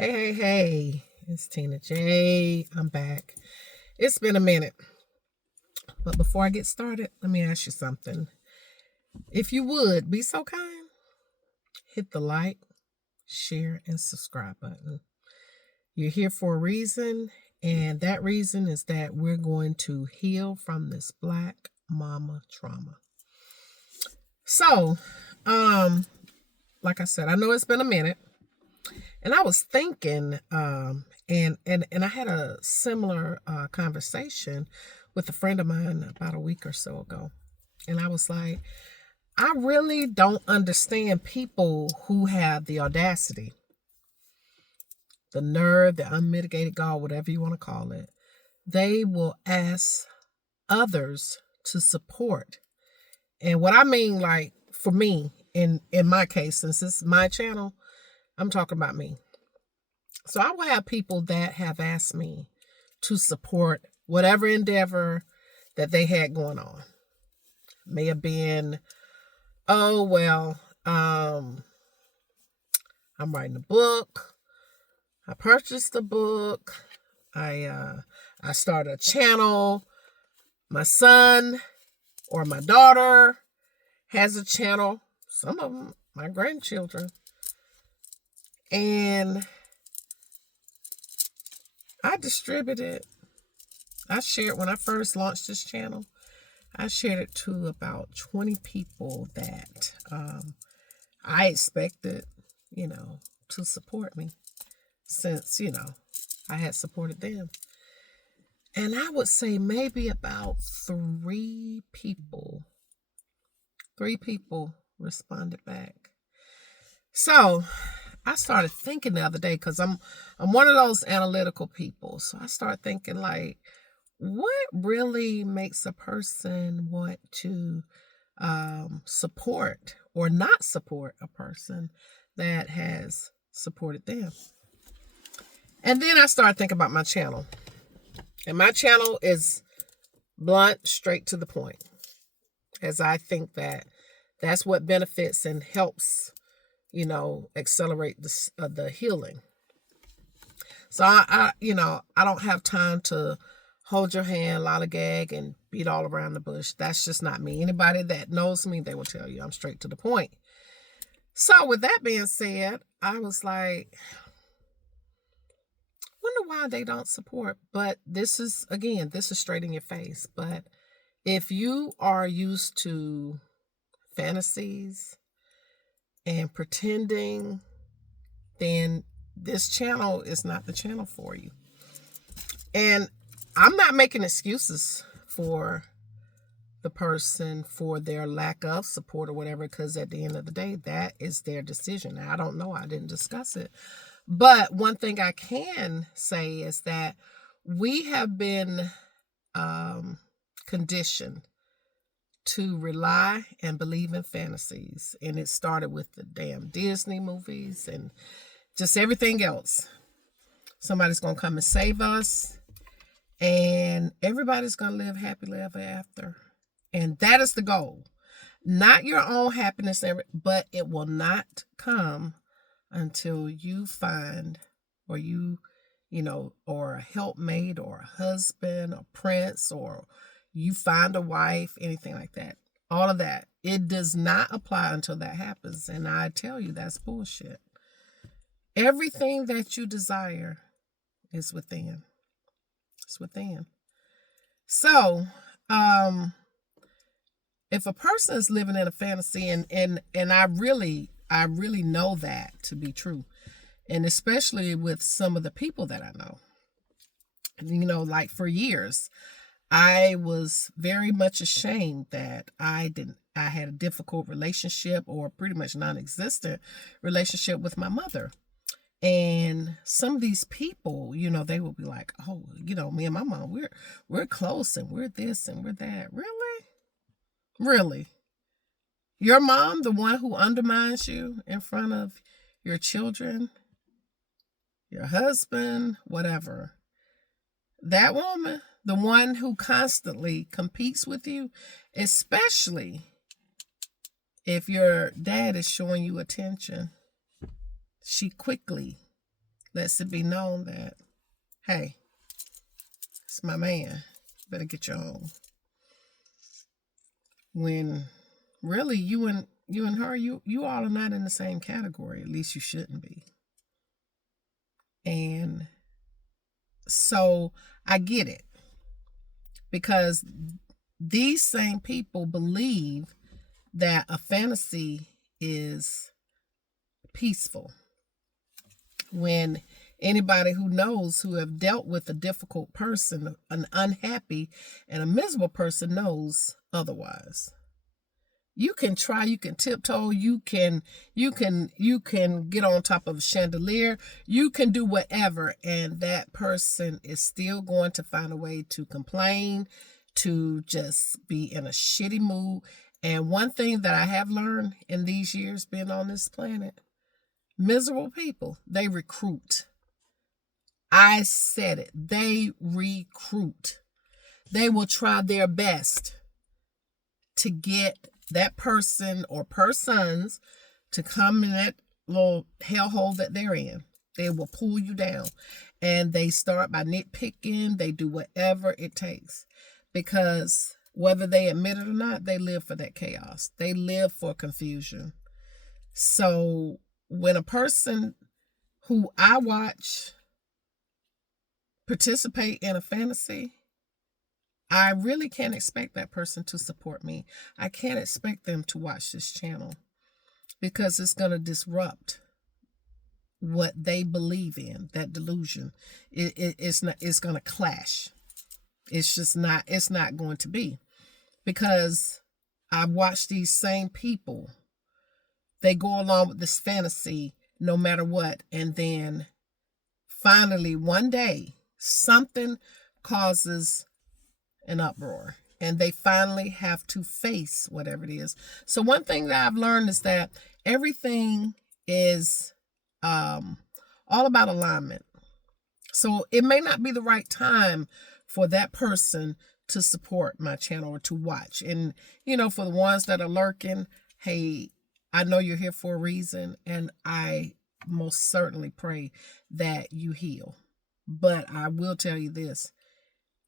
Hey, it's Tina J. I'm back. It's been a minute. But before I get started, let me ask you something. If you would be so kind, hit the like, share, and subscribe button. You're here for a reason, and that reason is that we're going to heal from this Black mama trauma. So, like I said, I know it's been a minute. And I was thinking, and I had a similar conversation with a friend of mine about a week or so ago. And I was like, I really don't understand people who have the audacity, the nerve, the unmitigated gall, whatever you want to call it. They will ask others to support. And what I mean, like for me, in my case, since this is my channel, I'm talking about me. So I will have people that have asked me to support whatever endeavor that they had going on. May have been, I'm writing a book. I purchased a book. I started a channel. My son or my daughter has a channel. Some of them, my grandchildren. And I shared, when I first launched this channel, I shared it to about 20 people that I expected, to support me since, I had supported them. And I would say maybe about three people responded back. So I started thinking the other day, because I'm one of those analytical people. So I started thinking, like, what really makes a person want to support or not support a person that has supported them? And then I started thinking about my channel. And my channel is blunt, straight to the point, as I think that that's what benefits and helps accelerate the healing. So I don't have time to hold your hand, lollygag, and beat all around the bush. That's just not me. Anybody that knows me, they will tell you I'm straight to the point. So with that being said, I was like, wonder why they don't support. But this is straight in your face. But if you are used to fantasies and pretending, then this channel is not the channel for you. And I'm not making excuses for the person for their lack of support or whatever, because at the end of the day, that is their decision. Now, I don't know. I didn't discuss it. But one thing I can say is that we have been conditioned to rely and believe in fantasies. And it started with the damn Disney movies and just everything else. Somebody's going to come and save us, and everybody's going to live happily ever after. And that is the goal. Not your own happiness, but it will not come until you find, or or a helpmate, or a husband, or prince, or you find a wife, anything like that. All of that. It does not apply until that happens. And I tell you, that's bullshit. Everything that you desire is within. It's within. So, if a person is living in a fantasy, and I really know that to be true, and especially with some of the people that I know, like for years, I was very much ashamed that I had a difficult relationship, or pretty much non-existent relationship, with my mother. And some of these people, they will be like, oh, me and my mom, we're close, and we're this and we're that. Really? Your mom, the one who undermines you in front of your children, your husband, whatever. That woman, the one who constantly competes with you, especially if your dad is showing you attention, she quickly lets it be known that, hey, it's my man. Better get your own. When really you and her, you all are not in the same category. At least you shouldn't be. And so I get it, because these same people believe that a fantasy is peaceful. When anybody who knows, who have dealt with a difficult person, an unhappy and a miserable person, knows otherwise. You can try, you can tiptoe, you can get on top of a chandelier, you can do whatever, and that person is still going to find a way to complain, to just be in a shitty mood. And one thing that I have learned in these years being on this planet, miserable people, they recruit. I said it. They recruit. They will try their best to get that person or persons to come in that little hellhole that they're in. They will pull you down. And they start by nitpicking. They do whatever it takes. Because whether they admit it or not, they live for that chaos. They live for confusion. So when a person who I watch participate in a fantasy, I really can't expect that person to support me. I can't expect them to watch this channel, because it's going to disrupt what they believe in, that delusion. It's going to clash. It's not going to be, because I watch these same people. They go along with this fantasy no matter what. And then finally one day something causes an uproar, and they finally have to face whatever it is. So one thing that I've learned is that everything is all about alignment. So it may not be the right time for that person to support my channel or to watch. And, for the ones that are lurking, hey, I know you're here for a reason, and I most certainly pray that you heal. But I will tell you this.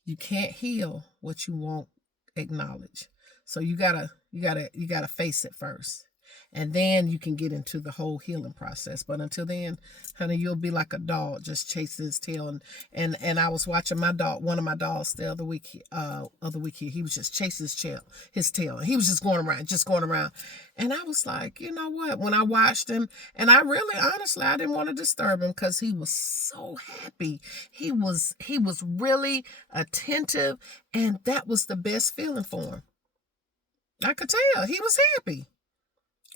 You can't heal what you won't acknowledge. So you gotta face it first. And then you can get into the whole healing process. But until then, honey, you'll be like a dog just chasing his tail. And I was watching one of my dogs the other week here. He was just chasing his tail. He was just going around. And I was like, you know what? When I watched him, and I really, honestly, I didn't want to disturb him, because he was so happy. He was really attentive, and that was the best feeling for him. I could tell he was happy.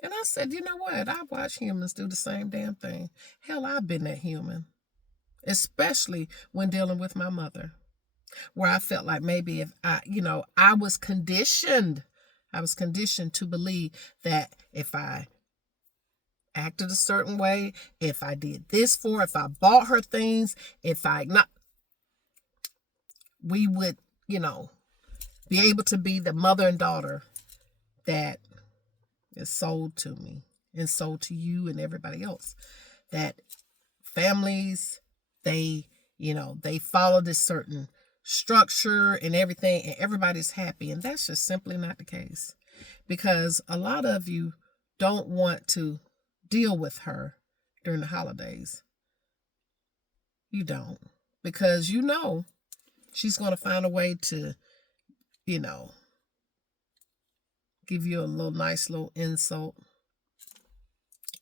And I said, you know what? I watch humans do the same damn thing. Hell, I've been that human. Especially when dealing with my mother. Where I felt like maybe if I was conditioned to believe that if I acted a certain way, if I did this for her, if I bought her things, we would, be able to be the mother and daughter that is sold to me and sold to you and everybody else. That families, they follow this certain structure and everything, and everybody's happy. And that's just simply not the case, because a lot of you don't want to deal with her during the holidays. You don't, because she's going to find a way to, give you a nice little insult,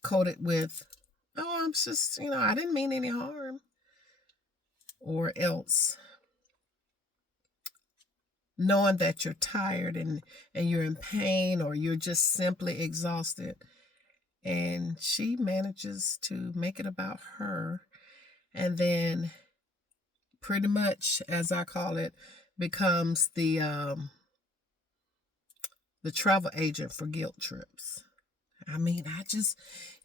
coated with, oh, I'm just, I didn't mean any harm. Or else, knowing that you're tired and you're in pain, or you're just simply exhausted. And she manages to make it about her. And then pretty much, as I call it, becomes the travel agent for guilt trips. I mean, I just,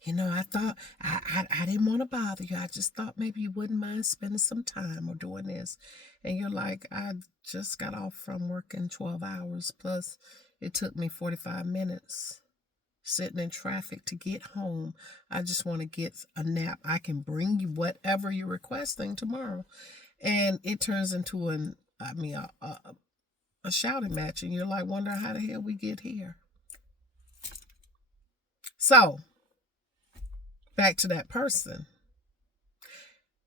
I thought, I didn't want to bother you. I just thought maybe you wouldn't mind spending some time or doing this. And you're like, I just got off from working 12 hours, plus it took me 45 minutes. sitting in traffic to get home. I just want to get a nap. I can bring you whatever you're requesting tomorrow. And it turns into a shouting match, and you're like wondering how the hell we get here. So, back to that person.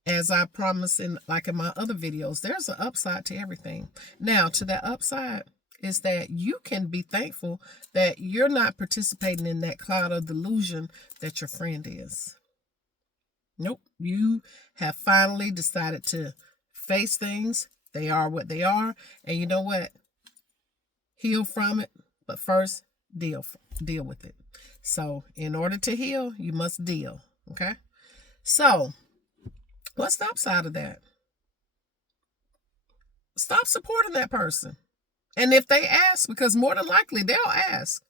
As I promised in my other videos, there's an upside to everything. Now, to that upside is that you can be thankful that you're not participating in that cloud of delusion that your friend is. Nope. You have finally decided to face things. They are what they are. And you know what? Heal from it. But first, deal with it. So, in order to heal, you must deal. Okay? So, what's the upside of that? Stop supporting that person. And if they ask, because more than likely they'll ask.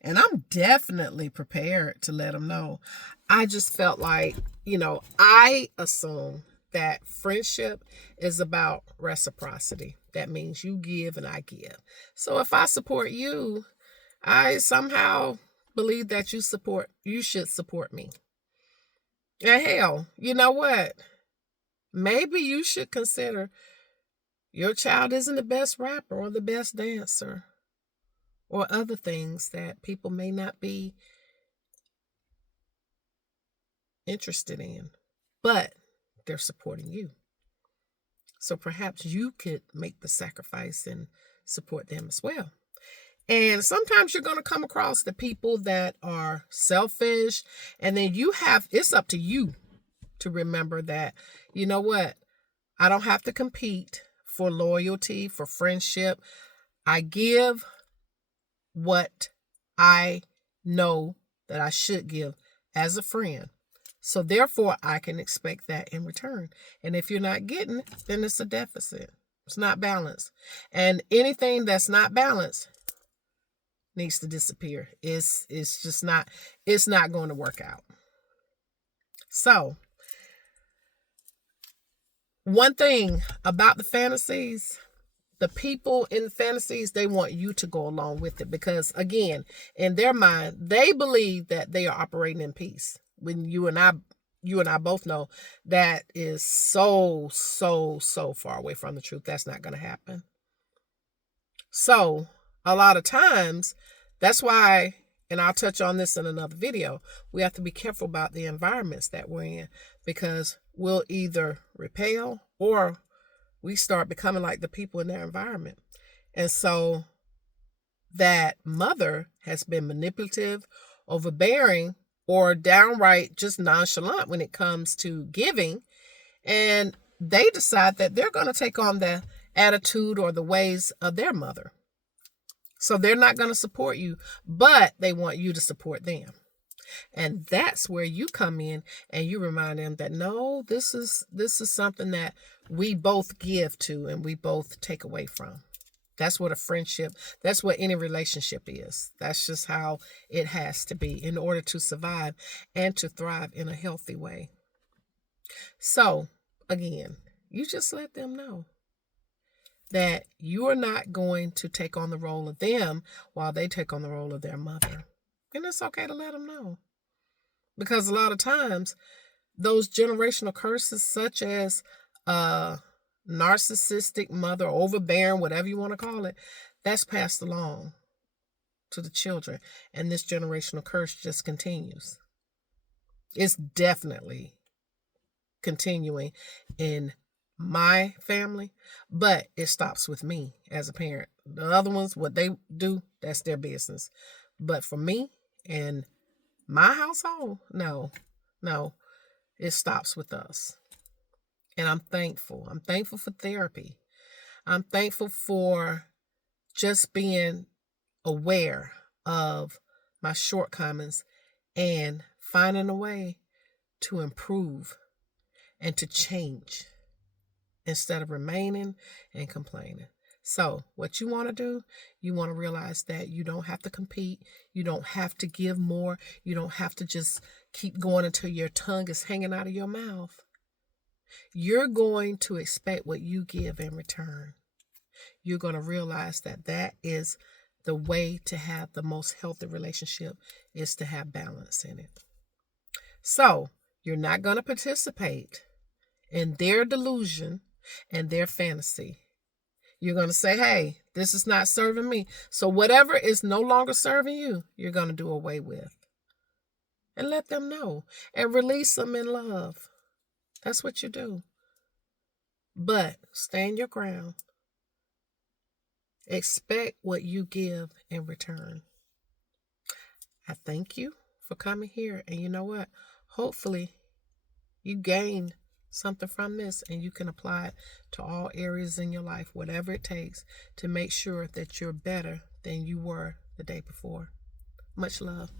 And I'm definitely prepared to let them know. I just felt like, I assume that friendship is about reciprocity. That means you give and I give. So if I support you, I somehow believe that you should support me. And hell, you know what? Maybe you should consider your child isn't the best rapper or the best dancer or other things that people may not be interested in, but they're supporting you. So perhaps you could make the sacrifice and support them as well. And sometimes you're going to come across the people that are selfish, and then it's up to you to remember that, you know what? I don't have to compete for loyalty, for friendship. I give what I know that I should give as a friend. So therefore, I can expect that in return. And if you're not getting, then it's a deficit. It's not balanced. And anything that's not balanced needs to disappear. It's not going to work out. So, one thing about the fantasies, the people in the fantasies, they want you to go along with it because, again, in their mind, they believe that they are operating in peace. When you and I both know that is so far away from the truth. That's not going to happen. So, a lot of times, that's why, and I'll touch on this in another video, we have to be careful about the environments that we're in because we'll either repel or we start becoming like the people in their environment. And so that mother has been manipulative, overbearing, or downright just nonchalant when it comes to giving. And they decide that they're going to take on the attitude or the ways of their mother. So they're not going to support you, but they want you to support them. And that's where you come in and you remind them that, no, this is something that we both give to and we both take away from. That's what a friendship, that's what any relationship is. That's just how it has to be in order to survive and to thrive in a healthy way. So, again, you just let them know that you are not going to take on the role of them while they take on the role of their mother. And it's okay to let them know. Because a lot of times, those generational curses such as narcissistic mother, overbearing, whatever you want to call it, that's passed along to the children. And this generational curse just continues. It's definitely continuing in my family, but it stops with me as a parent. The other ones, what they do, that's their business. But for me and my household, no, it stops with us. And I'm thankful. I'm thankful for therapy. I'm thankful for just being aware of my shortcomings and finding a way to improve and to change instead of remaining and complaining. So what you want to do, you want to realize that you don't have to compete. You don't have to give more. You don't have to just keep going until your tongue is hanging out of your mouth. You're going to expect what you give in return. You're going to realize that that is the way to have the most healthy relationship is to have balance in it. So you're not going to participate in their delusion and their fantasy. You're going to say, hey, this is not serving me. So whatever is no longer serving you, you're going to do away with. And let them know. And release them in love. That's what you do. But stand your ground. Expect what you give in return. I thank you for coming here. And you know what? Hopefully you gain something from this and you can apply it to all areas in your life, whatever it takes to make sure that you're better than you were the day before. Much love.